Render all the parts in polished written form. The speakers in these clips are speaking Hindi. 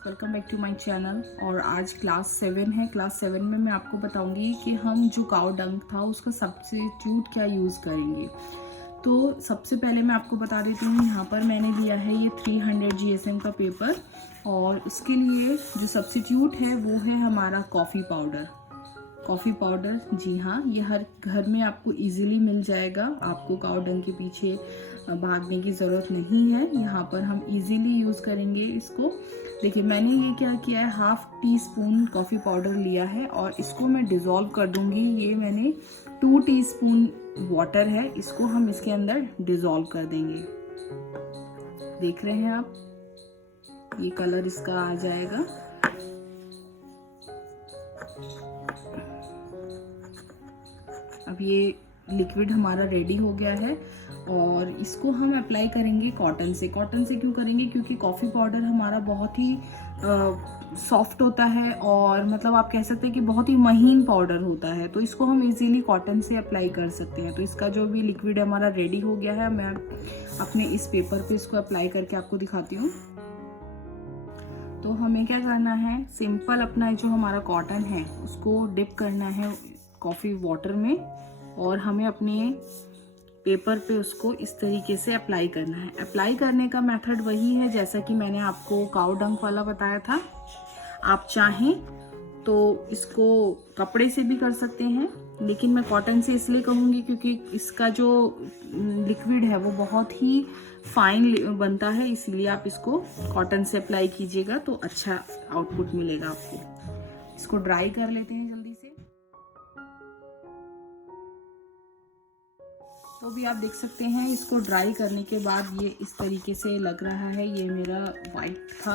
Welcome back to my channel. और आज क्लास 7 है। क्लास 7 में मैं आपको बताऊंगी कि हम जो काऊ डंग था उसका सब्स्टिट्यूट क्या यूज़ करेंगे। तो सबसे पहले मैं आपको बता देती हूँ, यहाँ पर मैंने लिया है ये 300 GSM का पेपर और इसके लिए जो सब्स्टिट्यूट है वो है हमारा कॉफ़ी पाउडर। कॉफ़ी पाउडर, जी हाँ, ये हर घर में आपको इजीली मिल जाएगा। आपको काऊ डंग के पीछे भागने की ज़रूरत नहीं है। यहाँ पर हम इजीली यूज़ करेंगे इसको। देखिए मैंने ये क्या किया है, half tea spoon coffee powder लिया है और इसको मैं डिज़ोल्व कर दूँगी। ये मैंने 2 टीस्पून वाटर है, इसको हम इसके अंदर डिज़ोल्व कर देंगे। देख रहे हैं आप, ये कलर इसका आ जाएगा। अब ये लिक्विड हमारा रेडी हो गया है और इसको हम अप्लाई करेंगे कॉटन से। कॉटन से क्यों करेंगे? क्योंकि कॉफ़ी पाउडर हमारा बहुत ही सॉफ्ट होता है और मतलब आप कह सकते हैं कि बहुत ही महीन पाउडर होता है, तो इसको हम इजीली कॉटन से अप्लाई कर सकते हैं। तो इसका जो भी लिक्विड हमारा रेडी हो गया है, मैं अपने इस पेपर पे इसको अप्लाई करके आपको दिखाती हूँ। तो हमें क्या करना है, सिंपल अपना जो हमारा कॉटन है उसको डिप करना है कॉफ़ी वाटर में और हमें अपने पेपर पे उसको इस तरीके से अप्लाई करना है। अप्लाई करने का मेथड वही है जैसा कि मैंने आपको काऊ डंग वाला बताया था। आप चाहें तो इसको कपड़े से भी कर सकते हैं, लेकिन मैं कॉटन से इसलिए कहूँगी क्योंकि इसका जो लिक्विड है वो बहुत ही फाइन बनता है, इसलिए आप इसको कॉटन से अप्लाई कीजिएगा तो अच्छा आउटपुट मिलेगा आपको। इसको ड्राई कर लेते हैं जल्दी से। तो भी आप देख सकते हैं, इसको ड्राई करने के बाद ये इस तरीके से लग रहा है। ये मेरा वाइट था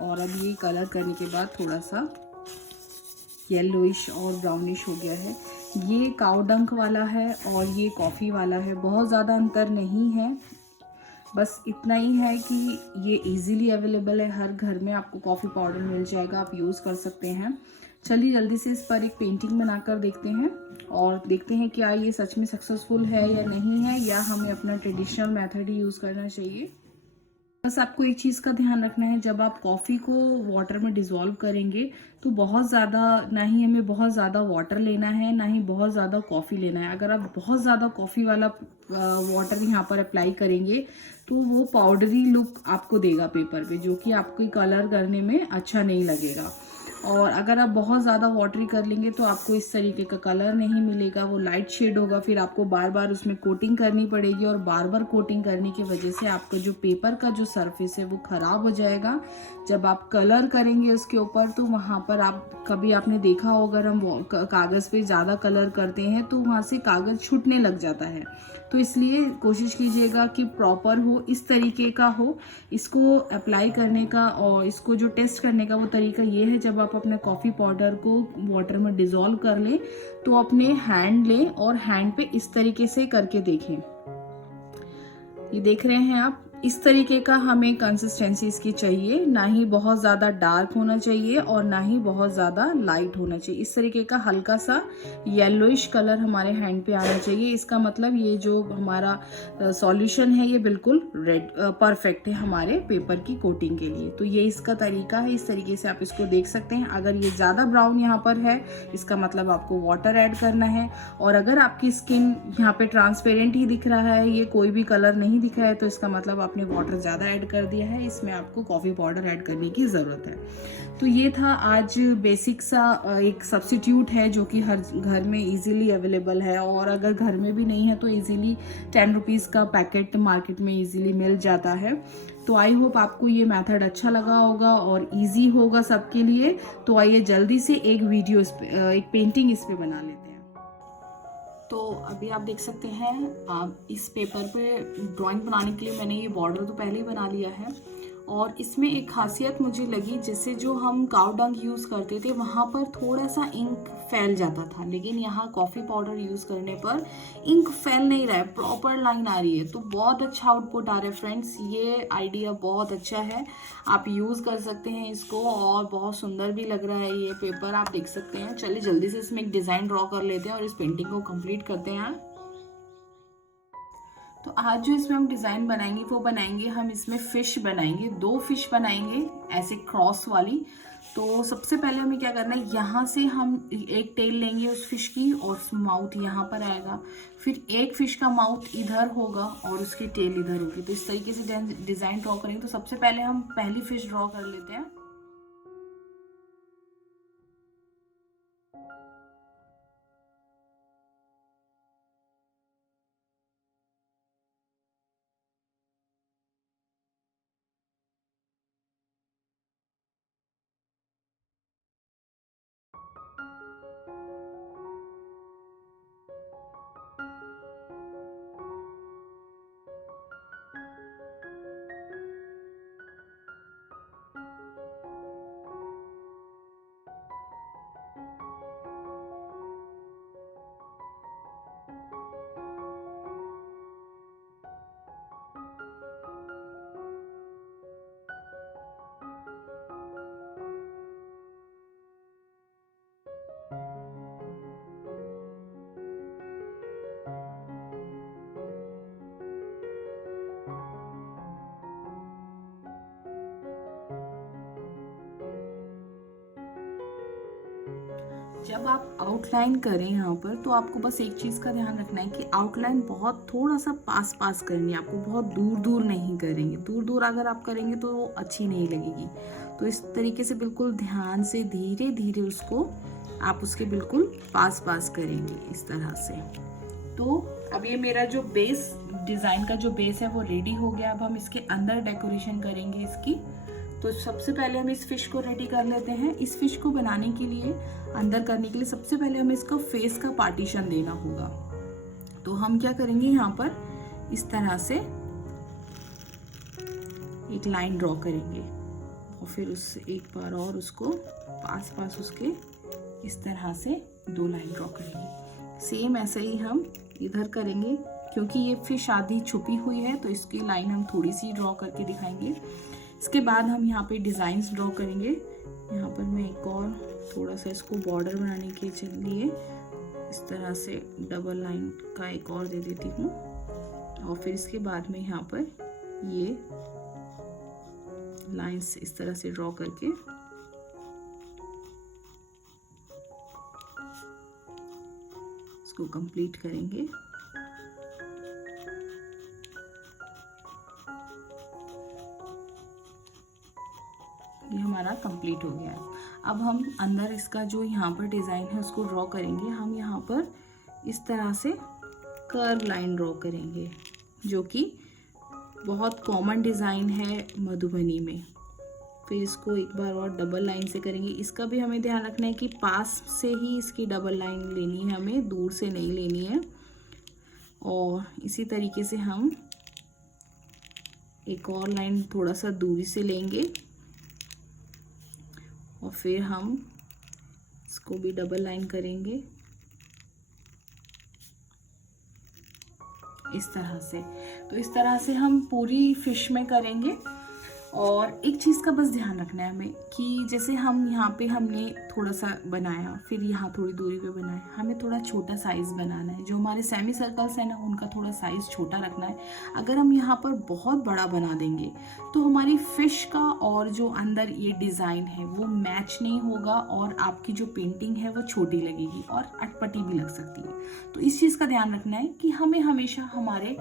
और अब ये कलर करने के बाद थोड़ा सा येलोइश और ब्राउनिश हो गया है। ये काऊ डंग वाला है और ये कॉफ़ी वाला है, बहुत ज़्यादा अंतर नहीं है। बस इतना ही है कि ये इजीली अवेलेबल है, हर घर में आपको कॉफ़ी पाउडर मिल जाएगा, आप यूज़ कर सकते हैं। चलिए जल्दी से इस पर एक पेंटिंग बनाकर देखते हैं और देखते हैं क्या ये सच में सक्सेसफुल है या नहीं है, या हमें अपना ट्रेडिशनल मेथड ही यूज़ करना चाहिए। बस आपको एक चीज़ का ध्यान रखना है, जब आप कॉफ़ी को वाटर में डिज़ोल्व करेंगे तो बहुत ज़्यादा ना ही हमें बहुत ज़्यादा वाटर लेना है, ना ही बहुत ज़्यादा कॉफ़ी लेना है। अगर आप बहुत ज़्यादा कॉफ़ी वाला वाटर यहाँ पर अप्लाई करेंगे तो वो पाउडरी लुक आपको देगा पेपर पे, जो कि आपको कलर करने में अच्छा नहीं लगेगा। और अगर आप बहुत ज़्यादा वाटरी कर लेंगे तो आपको इस तरीके का कलर नहीं मिलेगा, वो लाइट शेड होगा। फिर आपको बार बार उसमें कोटिंग करनी पड़ेगी और बार बार कोटिंग करने की वजह से आपका जो पेपर का जो सरफेस है वो ख़राब हो जाएगा। जब आप कलर करेंगे उसके ऊपर तो वहाँ पर आप कभी आपने देखा होगा, अगर हम कागज़ पे ज़्यादा कलर करते हैं तो वहाँ से कागज़ छूटने लग जाता है। तो इसलिए कोशिश कीजिएगा कि प्रॉपर हो, इस तरीके का हो। इसको अप्लाई करने का और इसको जो टेस्ट करने का वो तरीका ये है, जब आप अपने कॉफ़ी पाउडर को वाटर में डिज़ोल्व कर लें तो अपने हैंड लें और हैंड पे इस तरीके से करके देखें। ये देख रहे हैं आप, इस तरीके का हमें कंसिस्टेंसी इसकी चाहिए, ना ही बहुत ज़्यादा डार्क होना चाहिए और ना ही बहुत ज़्यादा लाइट होना चाहिए। इस तरीके का हल्का सा येलोइश कलर हमारे हैंड पे आना चाहिए। इसका मतलब ये जो हमारा सॉल्यूशन है ये बिल्कुल रेड परफेक्ट है हमारे पेपर की कोटिंग के लिए। तो ये इसका तरीका है, इस तरीके से आप इसको देख सकते हैं। अगर ये ज़्यादा ब्राउन यहाँ पर है इसका मतलब आपको वाटर ऐड करना है, और अगर आपकी स्किन यहाँ पे ट्रांसपेरेंट ही दिख रहा है, ये कोई भी कलर नहीं दिख रहा है, तो इसका मतलब आपने वाटर ज़्यादा ऐड कर दिया है, इसमें आपको कॉफ़ी पाउडर ऐड करने की ज़रूरत है। तो ये था आज बेसिक सा एक सब्स्टिट्यूट है जो कि हर घर में इजीली अवेलेबल है, और अगर घर में भी नहीं है तो इजीली 10 रुपीज़ का पैकेट मार्केट में इजीली मिल जाता है। तो आई होप आपको ये मेथड अच्छा लगा होगा और इजी होगा सबके लिए। तो आइए जल्दी से एक वीडियो एक पेंटिंग इस पे बना लेते हैं। तो अभी आप देख सकते हैं, आप इस पेपर पे ड्राइंग बनाने के लिए मैंने ये बॉर्डर तो पहले ही बना लिया है, और इसमें एक खासियत मुझे लगी, जैसे जो हम काऊ डंग यूज़ करते थे वहाँ पर थोड़ा सा इंक फैल जाता था, लेकिन यहाँ कॉफ़ी पाउडर यूज़ करने पर इंक फैल नहीं रहा है, प्रॉपर लाइन आ रही है। तो बहुत अच्छा आउटपुट आ रहा है फ्रेंड्स, ये आइडिया बहुत अच्छा है, आप यूज़ कर सकते हैं इसको, और बहुत सुंदर भी लग रहा है ये पेपर, आप देख सकते हैं। चलिए जल्दी से इसमें एक डिज़ाइन ड्रॉ कर लेते हैं और इस पेंटिंग को कंप्लीट करते हैं। तो आज जो इसमें हम डिज़ाइन बनाएंगे वो बनाएंगे हम इसमें फ़िश बनाएंगे, 2 फिश बनाएंगे ऐसे क्रॉस वाली। तो सबसे पहले हमें क्या करना है, यहाँ से हम एक टेल लेंगे उस फिश की और माउथ यहाँ पर आएगा, फिर एक फिश का माउथ इधर होगा और उसकी टेल इधर होगी। तो इस तरीके से डिज़ाइन ड्रॉ करेंगे। तो सबसे पहले हम पहली फिश ड्रॉ कर लेते हैं। जब आप आउटलाइन करें यहाँ पर, तो आपको बस एक चीज़ का ध्यान रखना है कि आउटलाइन बहुत थोड़ा सा पास पास करनी है आपको, बहुत दूर दूर नहीं करेंगे। दूर दूर अगर आप करेंगे तो वो अच्छी नहीं लगेगी। तो इस तरीके से बिल्कुल ध्यान से धीरे धीरे उसको आप उसके बिल्कुल पास पास करेंगे इस तरह से। तो अब ये मेरा जो बेस डिज़ाइन का जो बेस है वो रेडी हो गया। अब हम इसके अंदर डेकोरेशन करेंगे इसकी। तो सबसे पहले हम इस फिश को रेडी कर लेते हैं। इस फिश को बनाने के लिए, अंदर करने के लिए सबसे पहले हमें इसका फेस का पार्टीशन देना होगा। तो हम क्या करेंगे, यहाँ पर इस तरह से एक लाइन ड्रॉ करेंगे और फिर उस एक बार और उसको पास पास उसके इस तरह से 2 लाइन ड्रॉ करेंगे। सेम ऐसे ही हम इधर करेंगे। क्योंकि ये फिश आधी छुपी हुई है तो इसकी लाइन हम थोड़ी सी ड्रॉ करके दिखाएंगे। इसके बाद हम यहाँ पे डिज़ाइंस ड्रॉ करेंगे। यहाँ पर मैं एक और थोड़ा सा इसको बॉर्डर बनाने के लिए इस तरह से डबल लाइन का एक और दे देती हूँ। और फिर इसके बाद में यहाँ पर ये लाइंस इस तरह से ड्रॉ करके इसको कंप्लीट करेंगे। ये हमारा कंप्लीट हो गया है। अब हम अंदर इसका जो यहाँ पर डिज़ाइन है उसको ड्रॉ करेंगे। हम यहाँ पर इस तरह से कर्व लाइन ड्रॉ करेंगे, जो कि बहुत कॉमन डिज़ाइन है मधुबनी में। फिर इसको एक बार और डबल लाइन से करेंगे। इसका भी हमें ध्यान रखना है कि पास से ही इसकी डबल लाइन लेनी है, हमें दूर से नहीं लेनी है। और इसी तरीके से हम एक और लाइन थोड़ा सा दूरी से लेंगे और फिर हम इसको भी डबल लाइन करेंगे इस तरह से। तो इस तरह से हम पूरी फिश में करेंगे। और एक चीज़ का बस ध्यान रखना है हमें कि जैसे हम यहाँ पे हमने थोड़ा सा बनाया, फिर यहाँ थोड़ी दूरी पे बनाया, हमें थोड़ा छोटा साइज़ बनाना है। जो हमारे सेमी सर्कल्स हैं ना, उनका थोड़ा साइज़ छोटा रखना है। अगर हम यहाँ पर बहुत बड़ा बना देंगे तो हमारी फ़िश का और जो अंदर ये डिज़ाइन है वो मैच नहीं होगा और आपकी जो पेंटिंग है वो छोटी लगेगी और अटपटी भी लग सकती है। तो इस चीज़ का ध्यान रखना है कि हमें हमेशा हमारे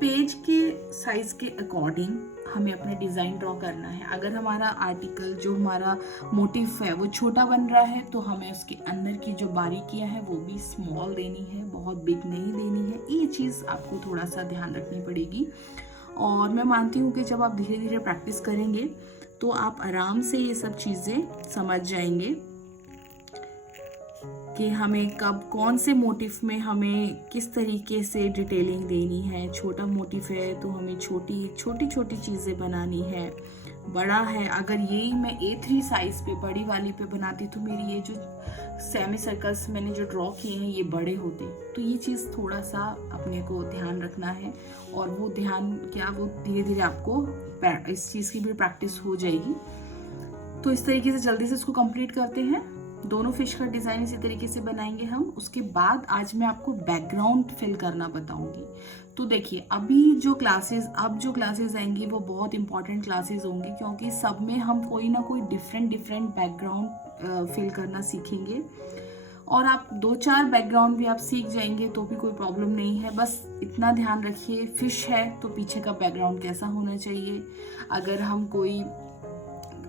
पेज के साइज़ के अकॉर्डिंग हमें अपना डिज़ाइन ड्रॉ करना है। अगर हमारा आर्टिकल, जो हमारा मोटिव है वो छोटा बन रहा है, तो हमें उसके अंदर की जो बारीकियां हैं वो भी स्मॉल देनी है, बहुत बिग नहीं देनी है। ये चीज़ आपको थोड़ा सा ध्यान रखनी पड़ेगी। और मैं मानती हूँ कि जब आप धीरे धीरे प्रैक्टिस करेंगे तो आप आराम से ये सब चीज़ें समझ जाएंगे कि हमें कब कौन से मोटिव में हमें किस तरीके से डिटेलिंग देनी है। छोटा मोटिव है तो हमें छोटी छोटी चीज़ें बनानी है। बड़ा है, अगर यही मैं A3 साइज़ पे बड़ी वाली पे बनाती तो मेरी ये जो सेमी सर्कल्स मैंने जो ड्रॉ किए हैं ये बड़े होते। तो ये चीज़ थोड़ा सा अपने को ध्यान रखना है। और वो ध्यान क्या, वो धीरे धीरे आपको इस चीज़ की भी प्रैक्टिस हो जाएगी। तो इस तरीके से जल्दी से इसको कंप्लीट करते हैं। दोनों फिश का डिज़ाइन इसी तरीके से बनाएंगे हम। उसके बाद आज मैं आपको बैकग्राउंड फिल करना बताऊंगी। तो देखिए अब जो क्लासेस आएंगी वो बहुत इंपॉर्टेंट क्लासेस होंगी, क्योंकि सब में हम कोई ना कोई डिफरेंट बैकग्राउंड फिल करना सीखेंगे। और आप 2-4 बैकग्राउंड भी आप सीख जाएंगे तो भी कोई प्रॉब्लम नहीं है। बस इतना ध्यान रखिए, फिश है तो पीछे का बैकग्राउंड कैसा होना चाहिए। अगर हम कोई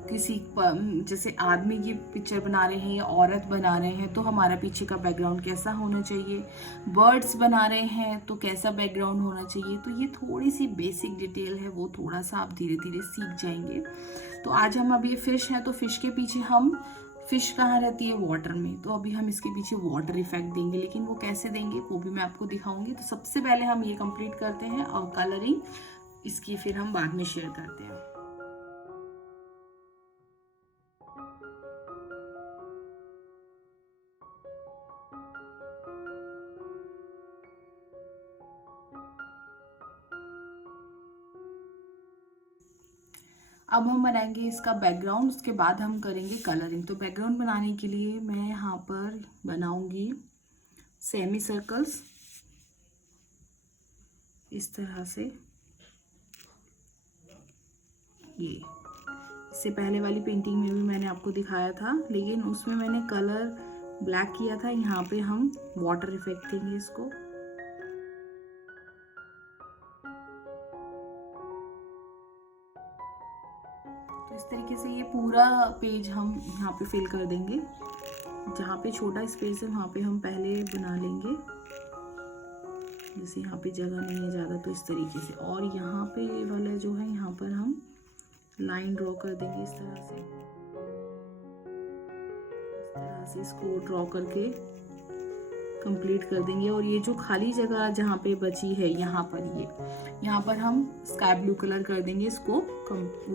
किसी जैसे आदमी की पिक्चर बना रहे हैं या औरत बना रहे हैं तो हमारा पीछे का बैकग्राउंड कैसा होना चाहिए। बर्ड्स बना रहे हैं तो कैसा बैकग्राउंड होना चाहिए। तो ये थोड़ी सी बेसिक डिटेल है, वो थोड़ा सा आप धीरे धीरे सीख जाएंगे। तो आज हम अब ये फिश है तो फिश के पीछे हम, फिश कहाँ रहती है, वाटर में, तो अभी हम इसके पीछे वाटर इफेक्ट देंगे। लेकिन वो कैसे देंगे वो भी मैं आपको दिखाऊंगी। तो सबसे पहले हम ये कंप्लीट करते हैं और कलरिंग इसकी फिर हम बाद में शेयर करते हैं। अब हम बनाएंगे इसका बैकग्राउंड, उसके बाद हम करेंगे कलरिंग। तो बैकग्राउंड बनाने के लिए मैं यहाँ पर बनाऊंगी सेमी सर्कल्स इस तरह से। ये इससे पहले वाली पेंटिंग में भी मैंने आपको दिखाया था, लेकिन उसमें मैंने कलर ब्लैक किया था। यहाँ पे हम वाटर इफेक्ट देंगे इसको। तो इस तरीके से ये पूरा पेज हम यहाँ पे फिल कर देंगे। जहाँ पे छोटा स्पेस है वहाँ पे हम पहले बना लेंगे। जैसे यहाँ पे जगह नहीं है ज़्यादा तो इस तरीके से, और यहाँ पे वाला जो है यहाँ पर हम लाइन ड्रॉ कर देंगे इस तरह से इसको ड्रॉ करके कंप्लीट कर देंगे। और ये जो खाली जगह जहाँ पे बची है यहाँ पर हम स्काई ब्लू कलर कर देंगे इसको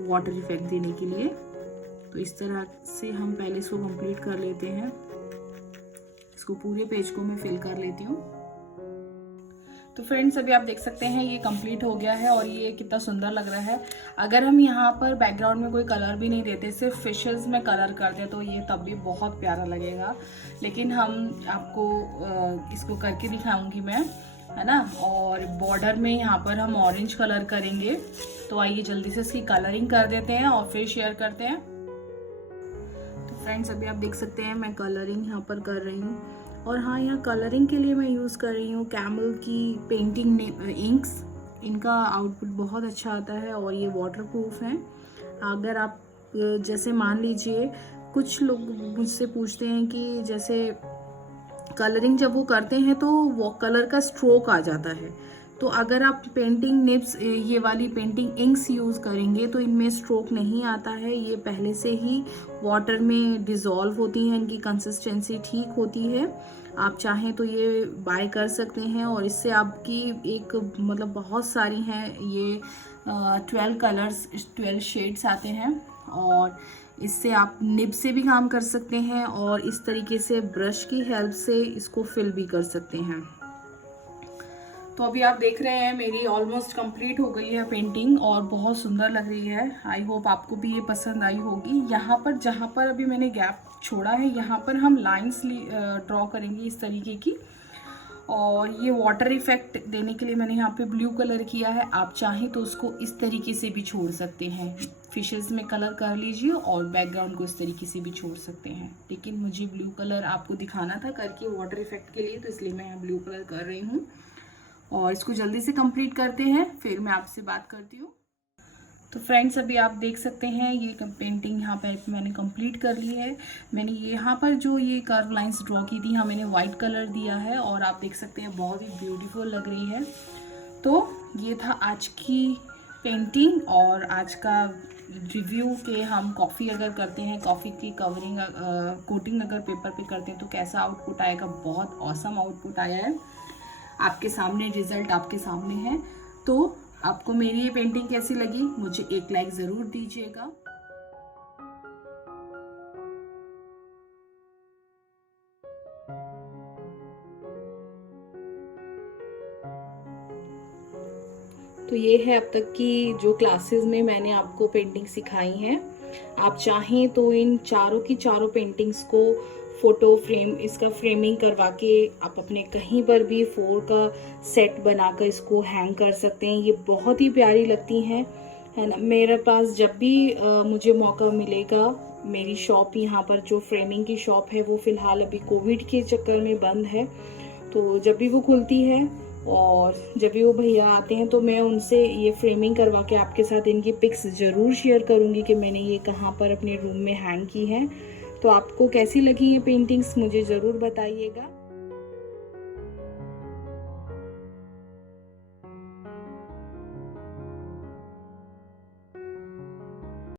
वाटर इफेक्ट देने के लिए। तो इस तरह से हम पहले इसको कंप्लीट कर लेते हैं। इसको पूरे पेज को मैं फिल कर लेती हूँ। तो फ्रेंड्स अभी आप देख सकते हैं ये कंप्लीट हो गया है और ये कितना सुंदर लग रहा है। अगर हम यहाँ पर बैकग्राउंड में कोई कलर भी नहीं देते, सिर्फ फिशेस में कलर करते तो ये तब भी बहुत प्यारा लगेगा। लेकिन हम आपको इसको करके दिखाऊंगी मैं, है ना। और बॉर्डर में यहाँ पर हम ऑरेंज कलर करेंगे। तो आइए जल्दी से इसकी कलरिंग कर देते हैं और फिर शेयर करते हैं। तो फ्रेंड्स अभी आप देख सकते हैं मैं कलरिंग यहाँ पर कर रही हूँ। और हाँ, यहाँ कलरिंग के लिए मैं यूज़ कर रही हूँ कैमल की पेंटिंग इंक्स। इनका आउटपुट बहुत अच्छा आता है और ये वाटरप्रूफ हैं। अगर आप जैसे मान लीजिए कुछ लोग मुझसे पूछते हैं कि जैसे कलरिंग जब वो करते हैं तो वो कलर का स्ट्रोक आ जाता है। तो अगर आप पेंटिंग निब्स ये वाली पेंटिंग इंक्स यूज़ करेंगे तो इनमें स्ट्रोक नहीं आता है। ये पहले से ही वाटर में डिज़ोल्व होती हैं, इनकी कंसिस्टेंसी ठीक होती है। आप चाहें तो ये बाय कर सकते हैं और इससे आपकी एक मतलब बहुत सारी हैं ये 12 कलर्स 12 शेड्स आते हैं। और इससे आप निब से भी काम कर सकते हैं और इस तरीके से ब्रश की हेल्प से इसको फिल भी कर सकते हैं। तो अभी आप देख रहे हैं मेरी ऑलमोस्ट कंप्लीट हो गई है पेंटिंग और बहुत सुंदर लग रही है। आई होप आपको भी ये पसंद आई होगी। यहाँ पर जहाँ पर अभी मैंने गैप छोड़ा है यहाँ पर हम लाइंस ड्रॉ करेंगे इस तरीके की। और ये वाटर इफेक्ट देने के लिए मैंने यहाँ पे ब्लू कलर किया है। आप चाहें तो उसको इस तरीके से भी छोड़ सकते हैं, फिशेस में कलर कर लीजिए और बैकग्राउंड को इस तरीके से भी छोड़ सकते हैं। लेकिन मुझे ब्लू कलर आपको दिखाना था करके वाटर इफेक्ट के लिए, तो इसलिए मैं यहाँ ब्लू कलर कर रही हूँ। और इसको जल्दी से कंप्लीट करते हैं फिर मैं आपसे बात करती हूँ। तो फ्रेंड्स अभी आप देख सकते हैं ये पेंटिंग यहाँ पर मैंने कंप्लीट कर ली है। मैंने यहाँ पर जो ये कर्व लाइंस ड्रॉ की थी, हाँ मैंने वाइट कलर दिया है और आप देख सकते हैं बहुत ही ब्यूटीफुल लग रही है। तो ये था आज की पेंटिंग और आज का रिव्यू के हम कॉफ़ी अगर करते हैं, कॉफ़ी की कवरिंग कोटिंग अगर पेपर पे करते हैं तो कैसा आउटपुट आएगा। बहुत ऑसम आउटपुट आया है, आपके सामने रिजल्ट आपके सामने है। तो आपको मेरी ये पेंटिंग कैसी लगी मुझे एक लाइक ज़रूर दीजिएगा। तो ये है अब तक की जो क्लासेस में मैंने आपको पेंटिंग सिखाई हैं। आप चाहें तो इन चारों की चारों पेंटिंग्स को फ़ोटो फ्रेम, इसका फ्रेमिंग करवा के आप अपने कहीं पर भी 4 का सेट बनाकर इसको हैंग कर सकते हैं। ये बहुत ही प्यारी लगती हैं, है ना। मेरे पास जब भी मुझे मौका मिलेगा, मेरी शॉप यहाँ पर जो फ्रेमिंग की शॉप है वो फ़िलहाल अभी कोविड के चक्कर में बंद है, तो जब भी वो खुलती है और जब भी वो भैया आते हैं तो मैं उनसे ये फ्रेमिंग करवा के आपके साथ इनकी पिक्स ज़रूर शेयर करूँगी कि मैंने ये कहाँ पर अपने रूम में हैंग की हैं। तो आपको कैसी लगी ये पेंटिंग्स मुझे ज़रूर बताइएगा।